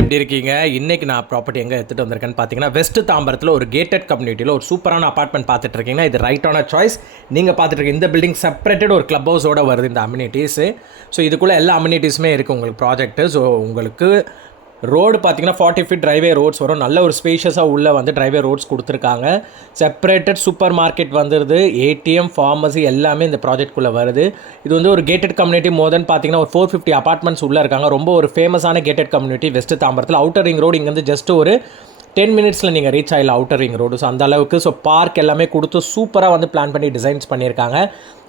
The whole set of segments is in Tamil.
எப்படி இருக்கீங்க? இன்றைக்கி நான் ப்ராப்பர்ட்டி எங்கே எடுத்துகிட்டு வந்திருக்கேன்னு பார்த்தீங்கன்னா, வெஸ்ட் தாம்பரத்தில் ஒரு கேட்டட் கம்யூனிட்டியில் ஒரு சூப்பரான அப்பார்ட்மெண்ட் பார்த்துட்டு இருக்கீங்கன்னா, இது ரைட்டான சாய்ஸ். நீங்கள் பார்த்துட்டு இருக்கீங்க இந்த பில்டிங் செப்பரேட்டட் ஒரு கிளப் ஹவுஸோடு வருது இந்த அம்யூனிட்டிஸு. ஸோ இதுக்குள்ளே எல்லா அம்யூனிட்டிஸுமே இருக்குது உங்களுக்கு ப்ராஜெக்ட்டு. ஸோ உங்களுக்கு ரோடு பார்த்தீங்கன்னா 40 ஃபீட் ட்ரைவே ரோட்ஸ் வரும். நல்ல ஒரு ஸ்பேஷியஸாக உள்ளே வந்து ட்ரைவே ரோட்ஸ் கொடுத்துருக்காங்க. செப்பரேட்டட் சூப்பர் மார்க்கெட் வந்துடுது, ஏடிஎம், ஃபார்மசி எல்லாமே இந்த ப்ராஜெக்ட்குள்ளே வருது. இது வந்து ஒரு கேட்டட் கம்யூனிட்டி. மோர் தென் பார்த்தீங்கன்னா ஒரு 450 அப்பார்ட்மெண்ட்ஸ் உள்ளே இருக்காங்க. ரொம்ப ஒரு ஃபேமஸான கேட்டட் கம்யூனிட்டி வெஸ்ட் தாம்பரத்தில். அவுட்டர் ரிங் ரோடு இங்கேருந்து ஜஸ்ட் ஒரு 10 மினிட்ஸில் நீங்கள் ரீச் ஆகல அவுட்டர் ரிங் ரோடு. ஸோ அந்த அளவுக்கு ஸோ பார்க் எல்லாமே கொடுத்து சூப்பராக வந்து பிளான் பண்ணி டிசைன்ஸ் பண்ணியிருக்காங்க.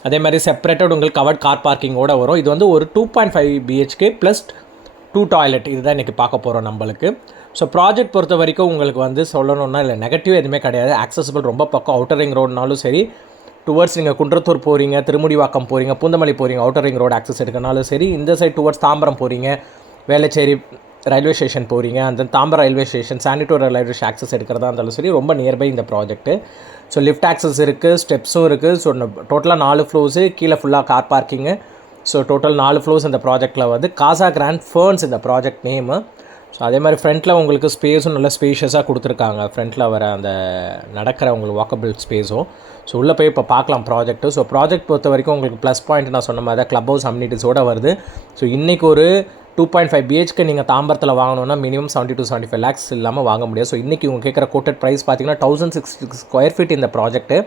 அதே மாதிரி செப்பரேட்டட் உங்களுக்கு கவர்ட் கார் பார்க்கிங்கோடு வரும். இது வந்து ஒரு 2.5 BHK ப்ளஸ் 2 டாய்லெட். இதுதான் இன்றைக்கி பார்க்க போகிறோம் நம்மளுக்கு. ஸோ ப்ராஜெக்ட் பொறுத்த வரைக்கும் உங்களுக்கு வந்து சொல்லணுன்னா இல்லை நெகட்டிவ் எதுவுமே கிடையாது. ஆக்சசிபிள் ரொம்ப பக்கம். அவுட்டர் ரிங் ரோடுனாலும் சரி, டுவர்ட்ஸ் நீங்கள் குன்றத்தூர் போகிறீங்க, திருமுடிவாக்கம் போகிறீங்க, பூந்தமல்லி போகிறீங்க, அவுட்டர் ரிங் ரோடு ஆக்சஸ் எடுக்கனாலும் சரி, இந்த சைட் டுவர்ட்ஸ் தாம்பரம் போகிறீங்க, வேளச்சேரி ரயில்வே ஸ்டேஷன் போகிறீங்க, அந்த Tambaram railway station, Sanatorium railway station access எடுக்கிறதா இருந்தாலும் சரி, ரொம்ப நியர்பை இந்த ப்ராஜெக்ட்டு. ஸோ லிஃப்ட் ஆக்சஸ் இருக்குது, ஸ்டெப்ஸும் இருக்குது. ஸோ டோட்டலாக 4 ஃப்ளோர்ஸு, கீழே ஃபுல்லாக car parking. So total 4 floors இந்த ப்ராஜெக்ட்டில் வந்து காசா கிராண்ட் ஃபர்ன்ஸ் இந்த ப்ராஜெக்ட் நேமு. ஸோ அதே மாதிரி ஃப்ரண்ட்டில் உங்களுக்கு ஸ்பேஸும் நல்லா ஸ்பேஷியஸாக கொடுத்துருக்காங்க. ஃப்ரண்ட்டில் வர அந்த நடக்கிற உங்களுக்கு வாக்கபிள் ஸ்பேஸும். ஸோ உள்ளே போய் இப்போ பார்க்கலாம் ப்ராஜெக்ட்டு. ஸோ ப்ராஜெக்ட் பொறுத்த வரைக்கும் உங்களுக்கு ப்ளஸ் பாயிண்ட் நான் சொன்ன மாதிரி தான் கிளப் ஹவுஸ் அம்யூனிட்டிஸோடு வருது. ஸோ இன்றைக்கி ஒரு 2.5 BHK நீங்கள் தாம்பரத்தில் வாங்கணுன்னா மினிமம் 70 to 75 lakhs இல்லாமல் வாங்க முடியாது. ஸோ இன்றைக்கி உங்கள் கேட்குற கோட்டட் ப்ரைஸ் பார்த்தீங்கன்னா 1066 ஸ்கொயர் ஃபீட் இந்த ப்ராஜெக்ட்டு.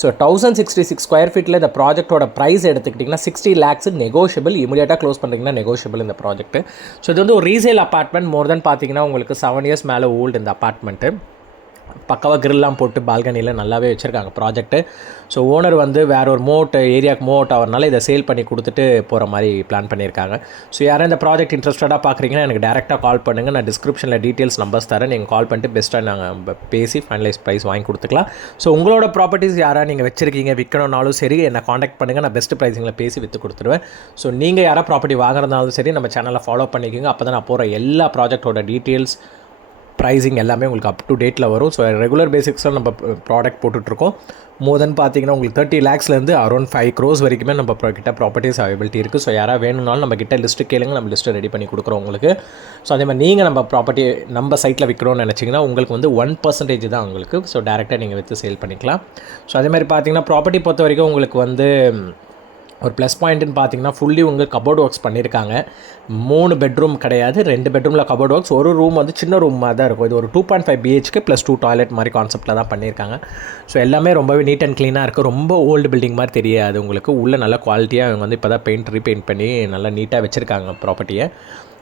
ஸோ 1066 ஸ்கொயர் ஃபீட்டில் இந்த ப்ராஜெக்டோட ப்ரைஸ் எடுத்துக்கிட்டிங்கன்னா 60 lakhs நெகோஷியபிள். இமீடியட்டாக க்ளோஸ் பண்ணிங்கன்னா நெகோஷியபிள் இந்த ப்ராஜெக்ட்டு. ஸோ இது வந்து ஒரு ரீசேல் அப்பார்ட்மெண்ட். மோர் தென் பார்த்தீங்கன்னா உங்களுக்கு 7 years மேலே ஓல்டு இந்த அப்பார்ட்மெண்ட்டு. பக்காவாக கிரில்லாம் போட்டு பால்கனியில் நல்லாவே வச்சுருக்காங்க ப்ராஜெக்ட்டு. ஸோ ஓனர் வந்து வேறு ஒரு ஏரியாவுக்கு மூவ் ஆகிறனால இதை சேல் பண்ணி கொடுத்துட்டு போகிற மாதிரி பிளான் பண்ணியிருக்காங்க. ஸோ யாரும் இந்த ப்ராஜெக்ட் இன்ட்ரெஸ்டடாக பார்க்குறீங்கன்னா எனக்கு டேரெக்டாக கால் பண்ணுங்கள். நான் டிஸ்கிரிப்ஷனில் டீட்டெயில்ஸ் நம்பர்ஸ் தரேன். நீங்கள் கால் பண்ணிட்டு பெஸ்ட்டாக நாங்கள் பேசி ஃபைனலைஸ் ப்ரைஸ் வாங்கி கொடுத்துக்கலாம். ஸோ உங்களோட ப்ராப்பர்ட்டிஸ் யாராவது நீங்கள் வச்சுருக்கீங்க, விற்கணுன்னாலும் சரி என்னை காண்டாக்ட் பண்ணுங்கள். நான் பெஸ்ட் ப்ரைஸிங்கில் பேசி விற்று கொடுத்துருவேன். ஸோ நீங்கள் யாராவது ப்ராப்பர்ட்டி வாங்குறதுனாலும் சரி நம்ம சேனலை ஃபாலோ பண்ணிக்கோங்க. அப்போ தான் நான் போகிற எல்லா ப்ராஜெக்டோட டீட்டெயில்ஸ், ப்ரைஸிங் எல்லாமே உங்களுக்கு அப் டு டேட்டில் வரும். ஸோ ரெகுலர் பேசிக்ஸில் நம்ம ப்ராடக்ட் போட்டுட்ருக்கோம். மோர் தென் பார்த்தீங்கன்னா உங்களுக்கு 30 lakhsலேருந்து அரௌண்ட் 5 crores வரைக்குமே நம்ம கிட்ட ப்ராப்பர்ட்டிஸ் அவைபிலிட்டி இருக்குது. ஸோ யாராவது வேணும்னாலும் நம்ம கிட்ட லிஸ்ட்டு கேளுங்க, நம்ம லிஸ்ட்டு ரெடி பண்ணி கொடுக்குறோம் உங்களுக்கு. ஸோ அதே மாதிரி நீங்கள் நம்ம ப்ராப்பர்ட்டி நம்ம சைட்டில் விற்கிறோன்னு நினச்சிங்கன்னா உங்களுக்கு வந்து 1% தான் உங்களுக்கு. ஸோ டேரெக்டாக நீங்கள் விற்று சேல் பண்ணிக்கலாம். ஸோ அதே மாதிரி பார்த்தீங்கன்னா ப்ராப்பர்ட்டி பொறுத்த வரைக்கும் உங்களுக்கு வந்து ஒரு ப்ளஸ் பாயிண்ட்டுன்னு பார்த்தீங்கன்னா ஃபுல்லி உங்கள் கபோர்டு ஒர்க்ஸ் பண்ணியிருக்காங்க. 3 பெட்ரூம் கிடையாது, 2 பெட்ரூமில் கபோர்டு ஒர்க்ஸ். ஒரு ரூம் வந்து சின்ன ரூம் மாதிரி தான் இருக்கும். இது ஒரு 2.5 BHK ப்ளஸ் 2 டாய்லெட் மாதிரி கான்செப்ட்டில் தான் பண்ணியிருக்காங்க. ஸோ எல்லாமே ரொம்பவே நீட் அண்ட் க்ளீனாக இருக்குது. ரொம்ப ஓல்டு பில்டிங் மாதிரி தெரியாது உங்களுக்கு. உள்ளே நல்ல குவாலிட்டியாக அவங்க வந்து இப்போ தான் ரீபெயிண்ட் பண்ணி நல்லா நீட்டாக வச்சுருக்காங்க ப்ராப்பர்ட்டியை.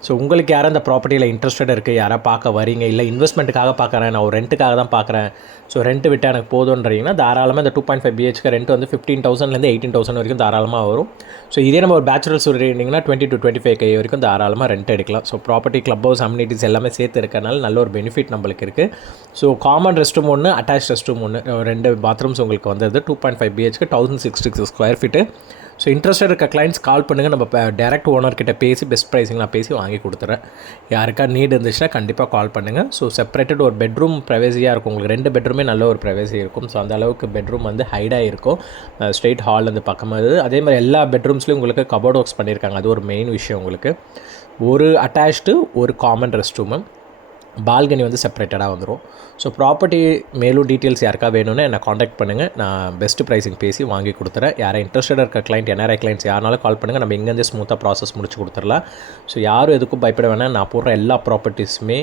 ஸோ உங்களுக்கு யாரும் அந்த ப்ராப்பர்ட்டியில் இன்ட்ரெஸ்டட் இருக்குது, யாராவது பார்க்க வரீங்க, இல்லை இன்வெஸ்ட்மெண்ட்டுக்காக பார்க்குறேன், நான் ஒரு ரெண்ட்டுக்காக தான் பார்க்குறேன், ஸோ ரெண்ட்டு விட்டால் எனக்கு போதுன்றீங்கன்னா தாராளமாக இந்த 2.5 BHK ரெண்ட் வந்து 15,000லேருந்து 18,000 வரைக்கும் தாராளமாக வரும். ஸோ இதே நம்ம ஒரு பேச்சுலர்ஸ் இருந்தீங்கன்னா 20 to 25K வரைக்கும் தாராளமாக ரெண்ட் எடுக்கலாம். So property, club house, amenities எல்லாமே சேர்த்து இருக்கறனால நல்ல ஒரு பெனிஃபிட் நம்மளுக்கு இருக்குது. ஸோ காமன் ரெஸ்ட் ரூம் ஒன்று, அட்டாச் ரெஸ்ட் ரூம் ஒன்று, 2 பாத்ரூம்ஸ் உங்களுக்கு வந்தது. 2.5 BHK 1066 square feet. So interested இருக்க கிளைண்ட்ஸ் கால் பண்ணுங்கள். நம்ம டேரக்ட் ஓனர்கிட்ட பேசி பெஸ்ட் ப்ரைஸிங் நான் பேசி வாங்கி கொடுத்துறேன். யாருக்கா நீட் இருந்துச்சுன்னா கண்டிப்பாக கால் பண்ணுங்கள். ஸோ செப்பரேட்டட் ஒரு பெட்ரூம் ப்ரைவசியாக இருக்கும் உங்களுக்கு. 2 பெட்ரூமே நல்ல ஒரு ப்ரைவசி இருக்கும். ஸோ அந்த அளவுக்கு பெட்ரூம் வந்து ஹைடாக இருக்கும். ஸ்ட்ரெயிட் ஹால் அந்த பக்கமாக. அதே மாதிரி எல்லா பெட்ரூம்ஸ்லையும் உங்களுக்கு கபோர்ட் ஒர்க்ஸ் பண்ணியிருக்காங்க. அது ஒரு மெயின் விஷயம் உங்களுக்கு. ஒரு அட்டாச்டு, ஒரு காமன் ரெஸ்ட் ரூமு, பால்கனி வந்து செப்பரேட்டடாக வந்துடும். ஸோ ப்ராப்பர்ட்டி மேலும் டீட்டெயில்ஸ் யாருக்கா வேணும்னா என்னை காண்டாக்ட் பண்ணுங்கள். நான் பெஸ்ட் ப்ரைஸிங் பேசி வாங்கி கொடுத்துறேன். யாரை இன்ட்ரெஸ்டடாக இருக்க கிளைண்ட், NRI கிளைண்ட்ஸ் யாருனாலும் கால் பண்ணுங்கள். நம்ம இங்கேருந்து ஸ்மூத்தாக ப்ராசஸ் முடிச்சு கொடுத்துடலாம். ஸோ யாரும் எதுக்கும் பயப்பட வேணாம். நான் போடுற எல்லா ப்ராப்பர்ட்டிஸுமே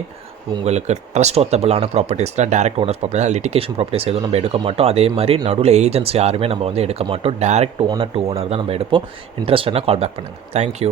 உங்களுக்கு ட்ரஸ்ட் ஒத்தபிளான ப்ராப்பர்ட்டிஸ் தான். டேரக்ட் ஓனர் ப்ராப்பர்ட்டி தான். லிட்டிகேஷன் ப்ராப்பர்ட்டிஸ் எதுவும் நம்ம எடுக்க மாட்டோம். அதே மாதிரி நடுவில் ஏஜென்ட்ஸ் யாருமே நம்ம வந்து எடுக்க மாட்டோம். டேரக்ட் ஓனர் டு ஓனர் தான் நம்ம எடுப்போம். இன்ட்ரெஸ்ட்னா கால் பேக் பண்ணுங்கள். தேங்க்யூ.